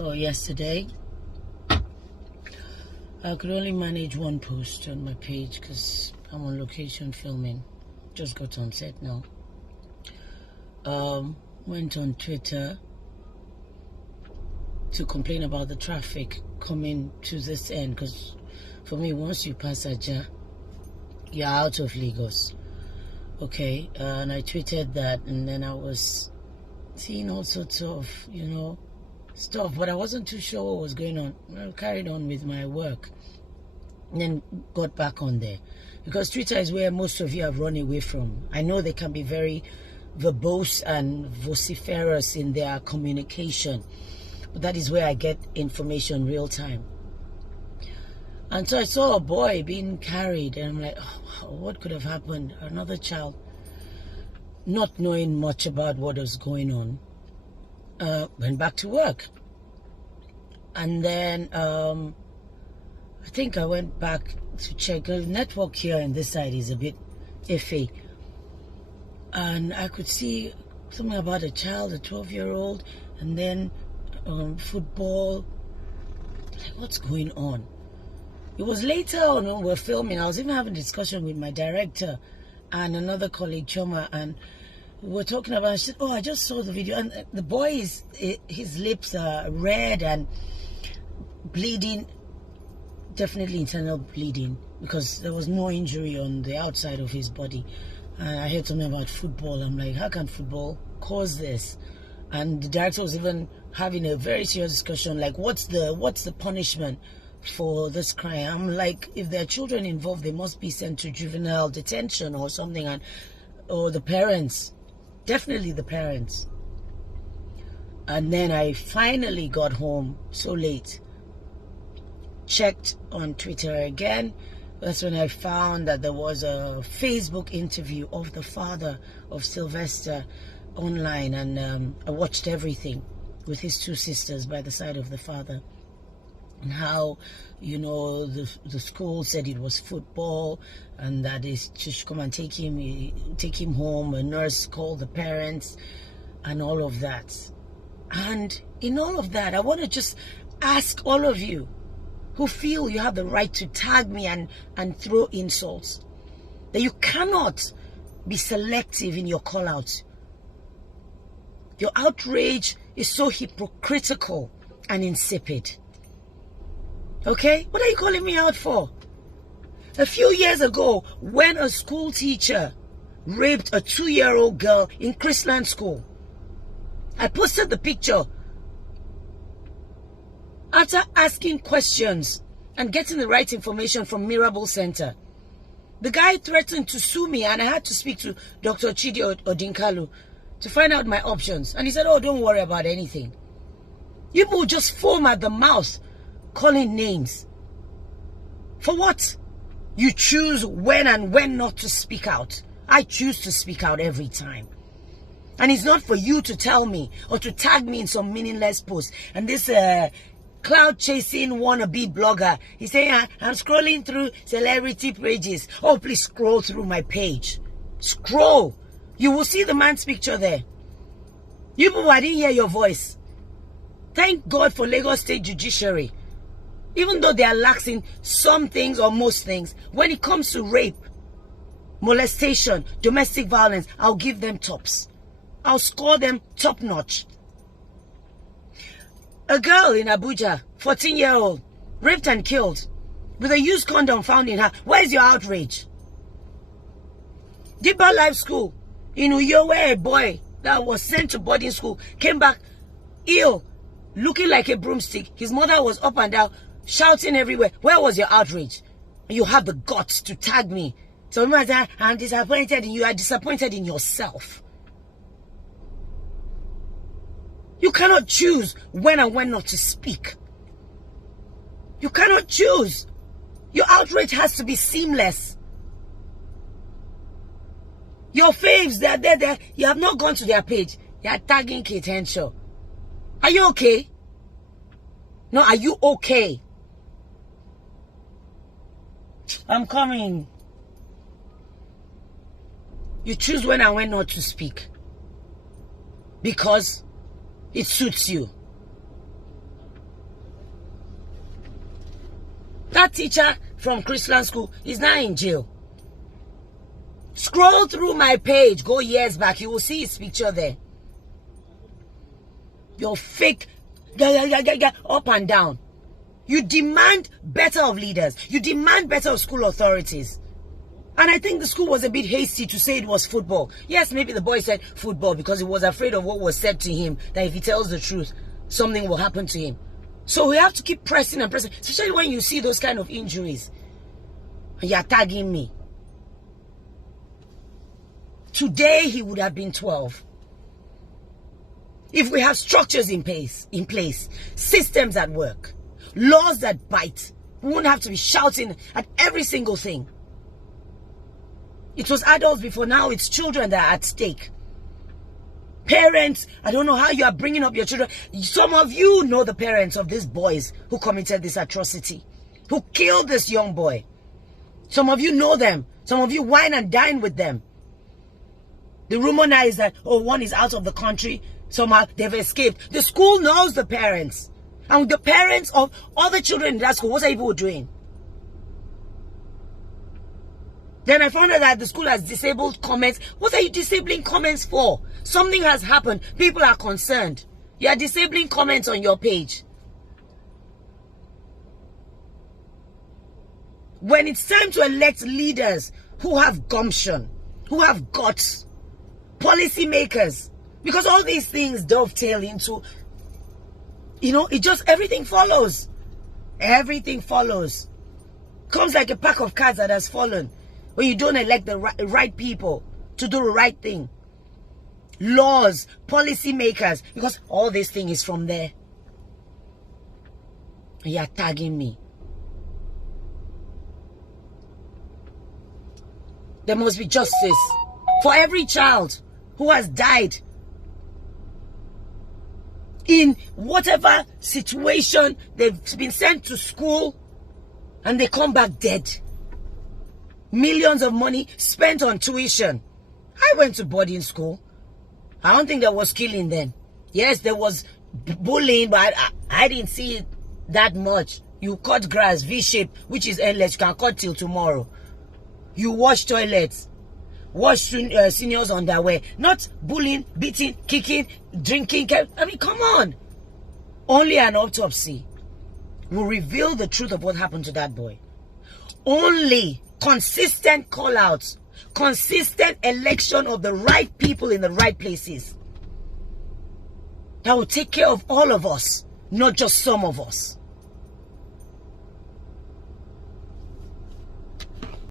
So yesterday, I could only manage one post on my page because I'm on location filming. Just got on set now. Went on Twitter to complain about the traffic coming to this end, because for me, once you pass Aja, you're out of Lagos. Okay, and I tweeted that, and then I was seeing all sorts of, stuff, but I wasn't too sure what was going on. I carried on with my work and then got back on there, because Twitter is where most of you have run away from. I know they can be very verbose and vociferous in their communication, but that is where I get information real time. And so I saw a boy being carried, and I'm like, oh, what could have happened? Another child, not knowing much about what was going on, went back to work. And then I think I went back to check. The network here on this side is a bit iffy. And I could see something about a child, a 12-year-old, and then football. Like, what's going on? It was later on when we were filming. I was even having a discussion with my director and another colleague, Choma, and we were talking about, she said, oh, I just saw the video, and the boy, his lips are red and bleeding, definitely internal bleeding, because there was no injury on the outside of his body. And I heard something about football. I'm like, how can football cause this? And the director was even having a very serious discussion, like, what's the punishment for this crime? I'm like, if there are children involved, they must be sent to juvenile detention or something, or the parents, definitely the parents. And then I finally got home so late, checked on Twitter again. That's when I found that there was a Facebook interview of the father of Sylvester online, and I watched everything with his two sisters by the side of the father. And how, the school said it was football, and that they should come and take him home. A nurse called the parents, and all of that. And in all of that, I want to just ask all of you who feel you have the right to tag me and throw insults, that you cannot be selective in your call-outs. Your outrage is so hypocritical and insipid. Okay? What are you calling me out for? A few years ago, when a school teacher raped a 2-year-old girl in Chrisland School, I posted the picture after asking questions and getting the right information from Mirabel Center. The guy threatened to sue me, and I had to speak to Dr. Chidi Odinkalu to find out my options. And he said, oh, don't worry about anything. You people just foam at the mouth, calling names. For what? You choose when and when not to speak out. I choose to speak out every time. And it's not for you to tell me or to tag me in some meaningless post. And this cloud chasing wannabe blogger, he's saying, I'm scrolling through celebrity pages. Oh, please scroll through my page. Scroll. You will see the man's picture there. You people, I didn't hear your voice. Thank God for Lagos State Judiciary. Even though they are lax in some things or most things, when it comes to rape, molestation, domestic violence, I'll give them tops. I'll score them top notch. A girl in Abuja, 14-year-old, raped and killed with a used condom found in her. Where's your outrage? Deeper Life School in Uyo, where a boy that was sent to boarding school came back ill, looking like a broomstick. His mother was up and down, shouting everywhere. Where was your outrage? You have the guts to tag me. So I'm disappointed in you. Are disappointed in yourself. You cannot choose when and when not to speak. You cannot choose. Your outrage has to be seamless. Your faves, they're there. You have not gone to their page. You are tagging Kate Henshaw. Are you okay? No, are you okay? I'm coming. You choose when and when not to speak. Because it suits you. That teacher from Christian school is now in jail. Scroll through my page, go years back, you will see his picture there. You're fake, up and down. You demand better of leaders. You demand better of school authorities. And I think the school was a bit hasty to say it was football. Yes, maybe the boy said football because he was afraid of what was said to him, that if he tells the truth, something will happen to him. So we have to keep pressing and pressing, especially when you see those kind of injuries. You're tagging me. Today he would have been 12. If we have structures in place, systems at work, laws that bite, we won't have to be shouting at every single thing. It was adults before, now it's children that are at stake. Parents, I don't know how you are bringing up your children. Some of you know the parents of these boys who committed this atrocity, who killed this young boy. Some of you know them. Some of you wine and dine with them. The rumor now is that, oh, one is out of the country. Somehow they've escaped. The school knows the parents. And the parents of other children in that school, what are people doing? Then I found out that the school has disabled comments. What are you disabling comments for? Something has happened. People are concerned. You are disabling comments on your page. When it's time to elect leaders who have gumption, who have guts, policy makers, because all these things dovetail into, it just, everything follows. Everything follows. Comes like a pack of cards that has fallen when you don't elect the right people to do the right thing. Laws, policy makers, because all this thing is from there. And you're tagging me. There must be justice for every child who has died in whatever situation. They've been sent to school and they come back dead. Millions of money spent on tuition. I went to boarding school. I don't think there was killing then. Yes, there was bullying, but I didn't see it that much. You cut grass, V-shape, which is endless. You can cut till tomorrow. You wash toilets. Wash seniors' underwear. Not bullying, beating, kicking, drinking. I mean, come on. Only an autopsy will reveal the truth of what happened to that boy. Only consistent call-outs, consistent election of the right people in the right places, that will take care of all of us, not just some of us.